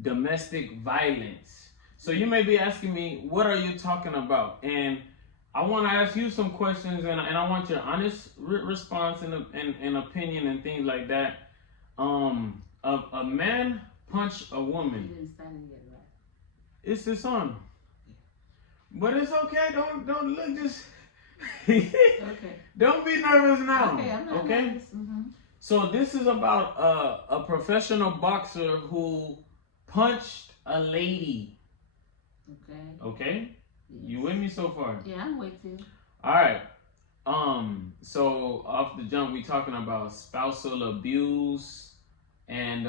domestic violence. So you may be asking me, what are you talking about? And I want to ask you some questions, and I want your honest response and opinion and things like that. A man punched a woman. You didn't stand and get right. It's this on. But it's okay. Don't look just. Okay. Don't be nervous now. Okay, I'm not okay? nervous. Mm-hmm. So this is about a professional boxer who punched a lady. Okay. Okay? Yes. You with me so far? Yeah, I'm with you. All right. So off the jump, we talking about spousal abuse, and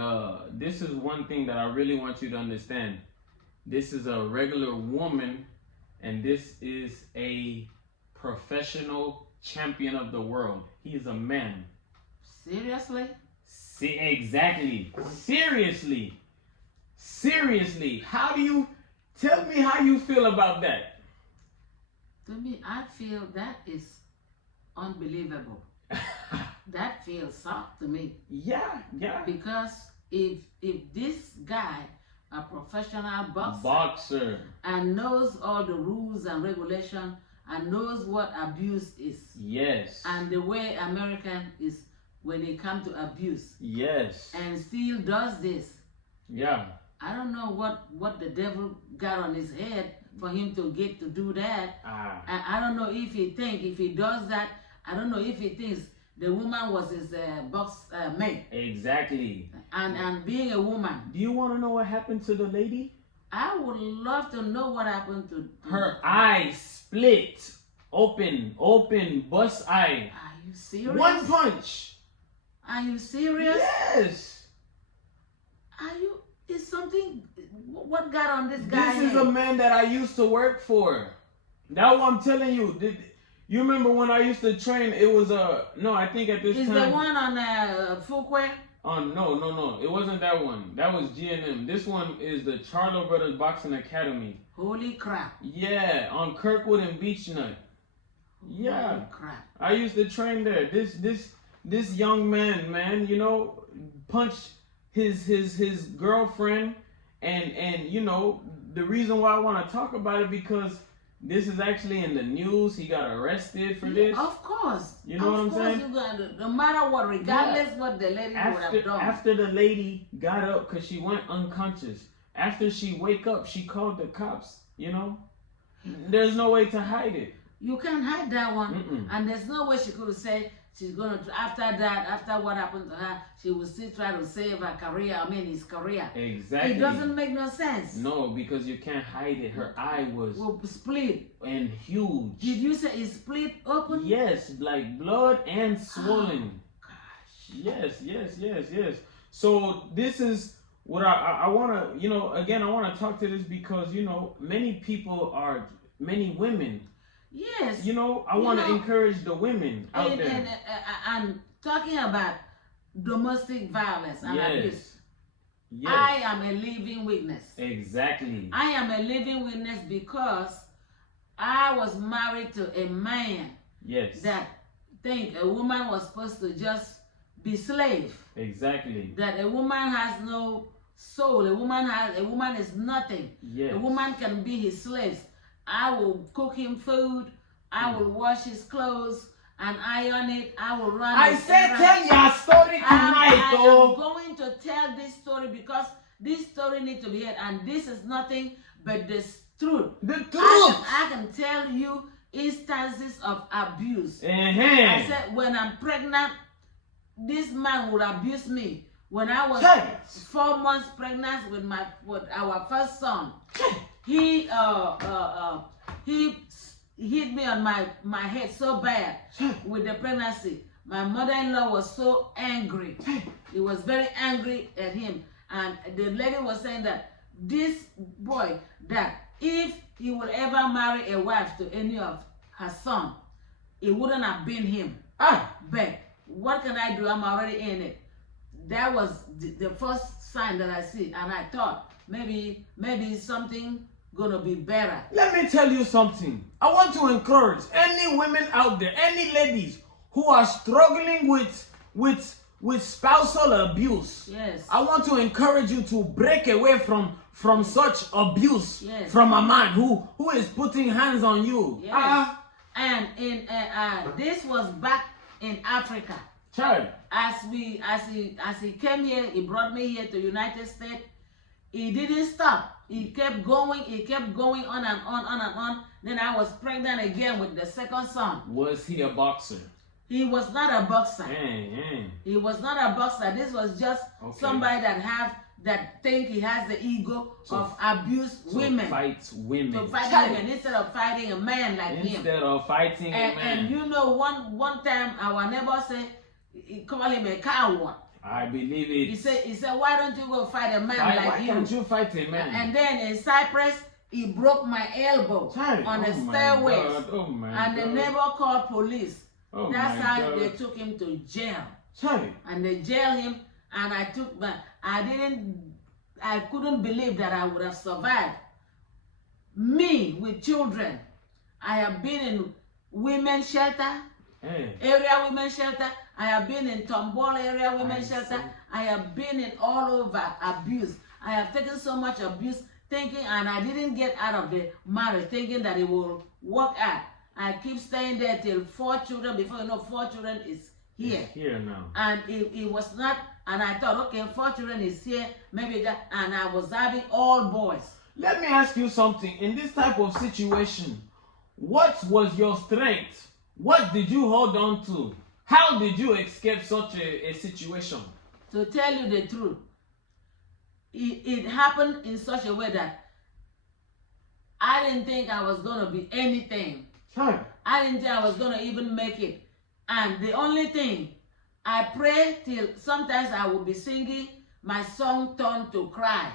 this is one thing that I really want you to understand. This is a regular woman, and this is a professional champion of the world. He is a man. Seriously? See, exactly. Seriously. How do you tell me how you feel about that? To me, I feel that is unbelievable. That feels soft to me. Yeah. Because if this guy, a professional boxer, and knows all the rules and regulations and knows what abuse is. Yes. And the way American is when it comes to abuse. Yes. And still does this. Yeah. I don't know what the devil got on his head for him to get to do that. I don't know if he does that, I don't know if he thinks the woman was his box mate. Exactly. And being a woman. Do you want to know what happened to the lady? I would love to know what happened to her eyes split open, bust eye. Are you serious? One punch. Are you serious? Yes. Are you? Is something? What got on this guy? This is a man that I used to work for. That's what I'm telling you. You remember when I used to train? It was no. I think at this time. Is the one on Fuquay? No. It wasn't that one. That was G&M. This one is the Charlo Brothers Boxing Academy. Holy crap. Yeah, on Kirkwood and Beechnut. Yeah. Holy crap. I used to train there. This young man, you know, punched his girlfriend, and you know, the reason why I want to talk about it because this is actually in the news. He got arrested for this. Of course. You know what I'm saying? You got to, no matter what, regardless what the lady would have done. After the lady got up, because she went unconscious, after she wake up, she called the cops, you know? There's no way to hide it. You can't hide that one. Mm-mm. And there's no way she could say she's going to, after what happened to her, she will still try to save her career, his career. Exactly. It doesn't make no sense. No, because you can't hide it. Her eye was split. And huge. Did you say it split open? Yes, like blood and swollen. Oh, gosh. Yes. So this is what I want to, you know, again, I want to talk to this because, you know, many women. Yes. You know, I want to encourage the women out there. And I'm talking about domestic violence and abuse. Yes. I am a living witness. Exactly. I am a living witness because I was married to a man that think a woman was supposed to just be slave. Exactly. That a woman has no soul. A woman is nothing. Yes. A woman can be his slave. I will cook him food. I will wash his clothes and iron it. I will run. I said tell your story tonight, though. I'm going to tell this story because this story needs to be heard, and this is nothing but the truth. The truth. I can tell you instances of abuse. I said when I'm pregnant, this man would abuse me. When I was 4 months pregnant with our first son, he hit me on my head so bad with the pregnancy. My mother-in-law was so angry. He was very angry at him. And the lady was saying that this boy, that if he would ever marry a wife to any of her son, it wouldn't have been him. But what can I do? I'm already in it. That was the first sign that I see. And I thought maybe something gonna be better. Let me tell you something. I want to encourage any women out there, any ladies who are struggling with with spousal abuse. Yes. I want to encourage you to break away from such abuse. Yes. From a man who is putting hands on you. Yes. And in this was back in Africa. Child. As he came here, he brought me here to United States. He didn't stop. He kept going on and on. Then I was pregnant again with the second son. Was he a boxer? He was not a boxer. Mm. He was not a boxer. This was just somebody that think he has the ego of abuse women. Fight women. To fight women instead of fighting a man like him. Instead of fighting a man. And you know, one time our neighbor said, he called him a coward. I believe it. He said, why don't you go fight a man like you? Why can't you fight a man? And then in Cyprus, he broke my elbow on the stairways. And the neighbor called police. That's how they took him to jail. And they jailed him, and I couldn't believe that I would have survived. Me with children. I have been in women's shelter, area women's shelter. I have been in Tomball area women's shelter. I have been in all over abuse. I have taken so much abuse thinking, and I didn't get out of the marriage thinking that it will work out. I keep staying there till 4 children. Before you know, 4 children is here. It's here now. And it was not, and I thought, okay, 4 children is here, maybe that, and I was having all boys. Let me ask you something. In this type of situation, what was your strength? What did you hold on to? How did you escape such a situation? To tell you the truth, it happened in such a way that I didn't think I was going to be anything. I didn't think I was going to even make it. And the only thing, I pray till sometimes I would be singing, my song turned to cry.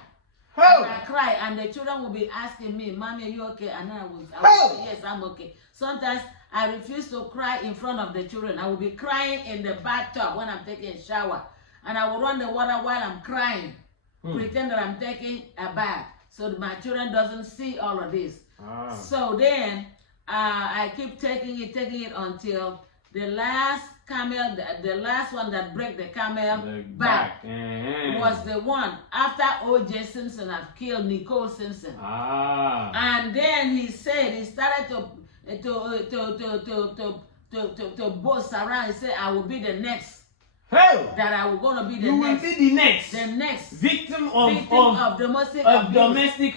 And I cry, and the children will be asking me, Mommy, are you okay? And I would say, yes, I'm okay. Sometimes I refuse to cry in front of the children. I will be crying in the bathtub when I'm taking a shower. And I will run the water while I'm crying. Pretend that I'm taking a bath. So that my children doesn't see all of this. So then, I keep taking it until the last camel, the last one that break the camel back was the one after O.J. Simpson had killed Nicole Simpson. And then he said, he started to boast around. He said, I will be the next. That I was going to be the next. You will be the next victim of domestic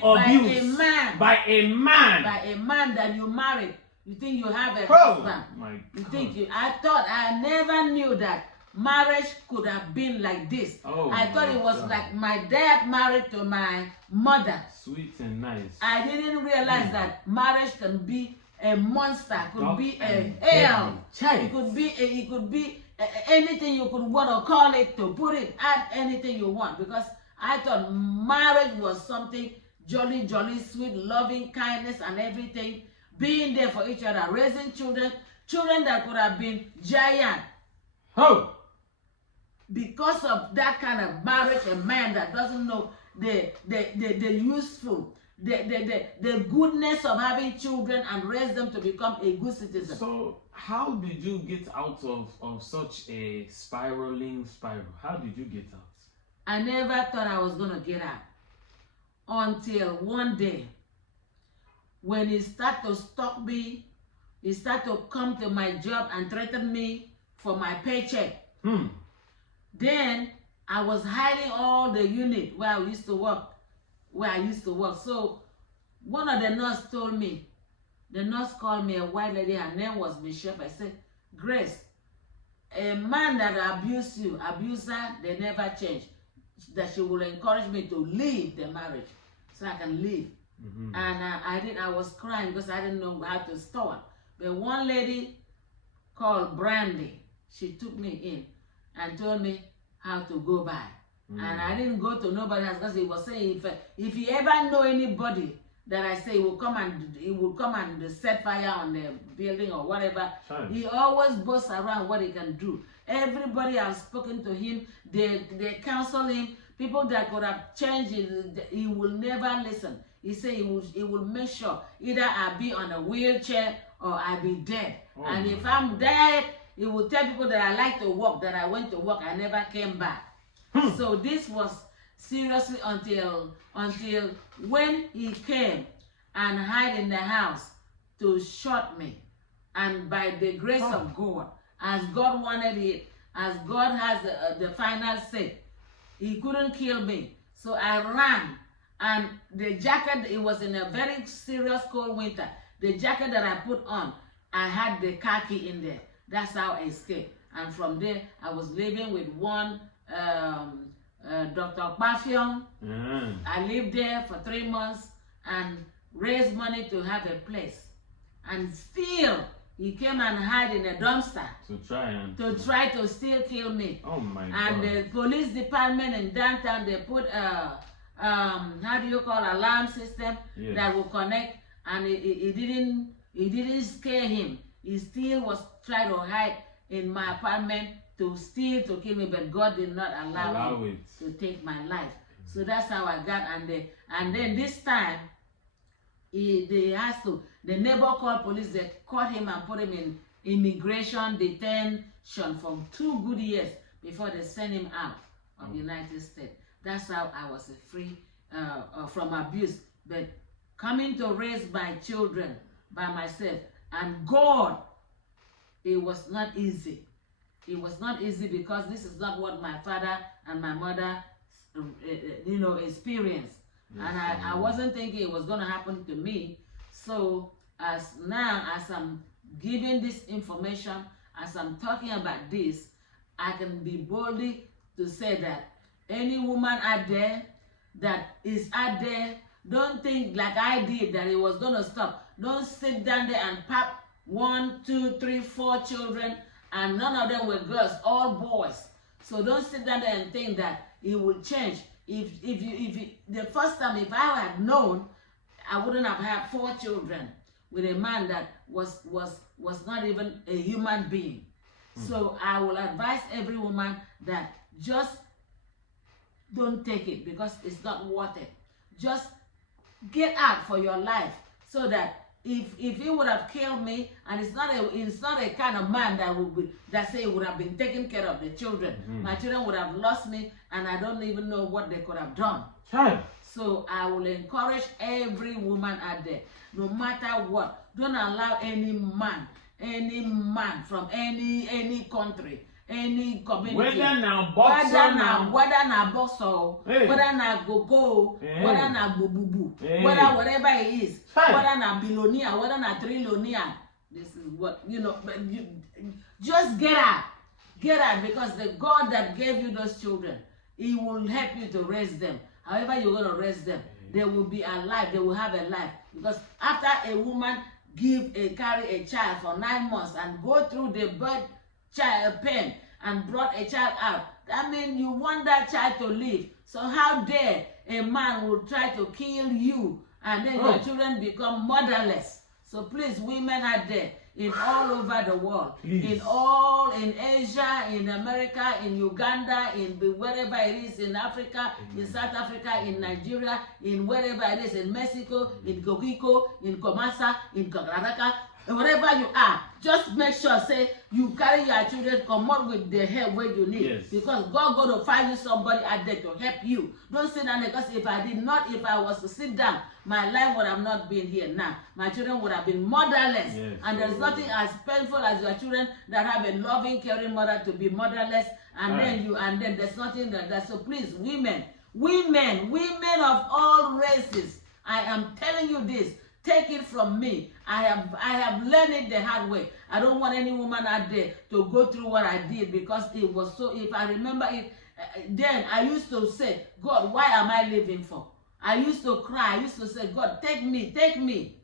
abuse. By a man that you married. You think you have a husband. I never knew that marriage could have been like this. I thought it was like my dad married to my mother. Sweet and nice. I didn't realize that marriage can be a monster, could be a hell. It could be anything you could want to call it, to put it, add anything you want. Because I thought marriage was something jolly, sweet, loving, kindness and everything. Being there for each other, raising children that could have been giant. Because of that kind of marriage, a man that doesn't know the useful, the goodness of having children and raise them to become a good citizen. So how did you get out of such a spiraling spiral? How did you get out? I never thought I was going to get out until one day when he started to stalk me. He started to come to my job and threaten me for my paycheck. Then I was hiding all the unit where I used to work. So one of the nurses told me, the nurse called me, a white lady, her name was Michelle. I said, Grace, a man that abused you, abuser, they never change. That she will encourage me to leave the marriage so I can leave. And I was crying because I didn't know how to start. But one lady called Brandy, she took me in and told me how to go by. And I didn't go to nobody else because he was saying if he ever know anybody that I say he will come and set fire on the building or whatever. He always boasts around what he can do. Everybody I've spoken to him, they counsel him. People that could have changed it, he will never listen. He said he will make sure either I be on a wheelchair or I be dead. And if I'm dead, he would tell people that I like to work, that I went to work, I never came back. So this was seriously until when he came and hid in the house to shot me. And by the grace of God, as God wanted it, as God has the final say, he couldn't kill me. So I ran, and the jacket, it was in a very serious cold winter. The jacket that I put on, I had the khaki in there. That's how I escaped. And from there, I was living with one Dr. Pafion. I lived there for 3 months and raised money to have a place. And still, he came and hid in a dumpster to try to still kill me. Oh my God. And the police department in downtown, they put how do you call, alarm system that will connect, and it didn't scare him. He still was trying to hide in my apartment to kill me, but God did not allow him to take my life. So that's how I got, and then this time the neighbor called police. They caught him and put him in immigration detention for 2 good years before they sent him out of the United States. That's how I was free from abuse. But coming to raise my children by myself, and God, it was not easy. It was not easy because this is not what my father and my mother, experienced. Yes, and I wasn't thinking it was going to happen to me. So as I'm giving this information, as I'm talking about this, I can be boldly to say that any woman out there that is out there, don't think like I did that it was going to stop. Don't sit down there and pop 1, 2, 3, 4 children, and none of them were girls, all boys. So don't sit down there and think that it will change. If the first time, if I had known, I wouldn't have had 4 children with a man that was not even a human being. So I will advise every woman that just don't take it because it's not worth it. Just get out for your life, so that if he would have killed me, and it's not a kind of man that say he would have been taking care of the children. My children would have lost me, and I don't even know what they could have done. So I will encourage every woman out there, no matter what, don't allow any man from any country, any community, whether na boxer, whether na go, whether na bubu, whether whatever it is, whether na billionaire, whether na trillionaire. This is what but you just get out, because the God that gave you those children, He will help you to raise them. However you're going to raise them, they will be alive. They will have a life. Because after a woman carry a child for 9 months and go through the birth child pain and brought a child out, that means you want that child to live. So how dare a man will try to kill you, and then your children become motherless? So please, women out there, in all over the world, in Asia, in America, in Uganda, in wherever it is, in Africa, in South Africa, in Nigeria, in wherever it is, in Mexico, in Coquico, in Comasa, in Kakaraka, wherever you are, just make sure, say, you carry your children, come out with the help where you need. Because God going to find you somebody out there to help you. Don't sit down, because if I was to sit down, my life would have not been here now. My children would have been motherless. And there's nothing as painful as your children that have a loving, caring mother to be motherless. And then there's nothing like that. So please, women of all races, I am telling you this. Take it from me. I have learned it the hard way. I don't want any woman out there to go through what I did, because it was so. If I remember it, then I used to say, God, why am I living for? I used to cry. I used to say, God, take me, take me.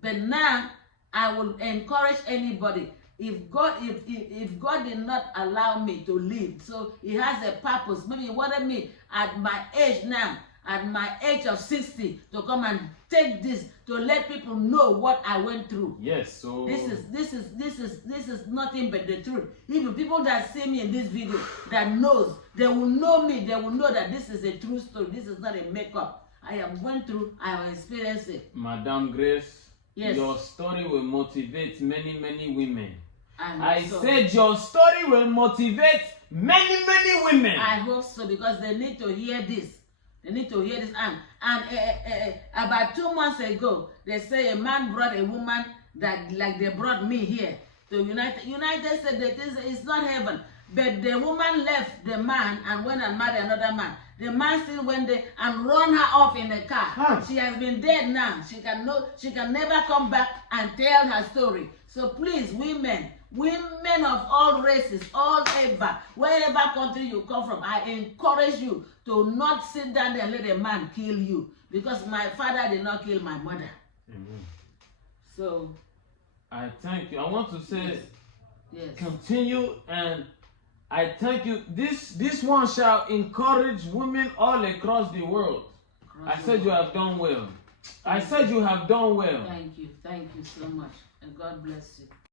But now I will encourage anybody. If God did not allow me to live, so He has a purpose. Maybe He wanted me at my age now, at my age of 60, to come and take this, to let people know what I went through. Yes, so this is nothing but the truth. Even people that see me in this video, that knows, they will know me, they will know that this is a true story. This is not a makeup. I have went through, I have experienced it. Madam Grace, yes, your story will motivate many women. I so. said your story will motivate many women. I hope so, because they need to hear this. They need to hear this. And about 2 months ago, they say a man brought a woman that, like they brought me here to United States. That it's not heaven. But the woman left the man and went and married another man. The man still went there and run her off in a car. Huh. She has been dead now. She can never come back and tell her story. So please, women of all races, all ever, wherever country you come from, I encourage you to not sit down there and let a man kill you, because my father did not kill my mother. Amen. So I thank you. I want to say, yes. Continue, and I thank you. This one shall encourage women all across the world. I said you have done well. I said you have done well. Thank you so much, and God bless you.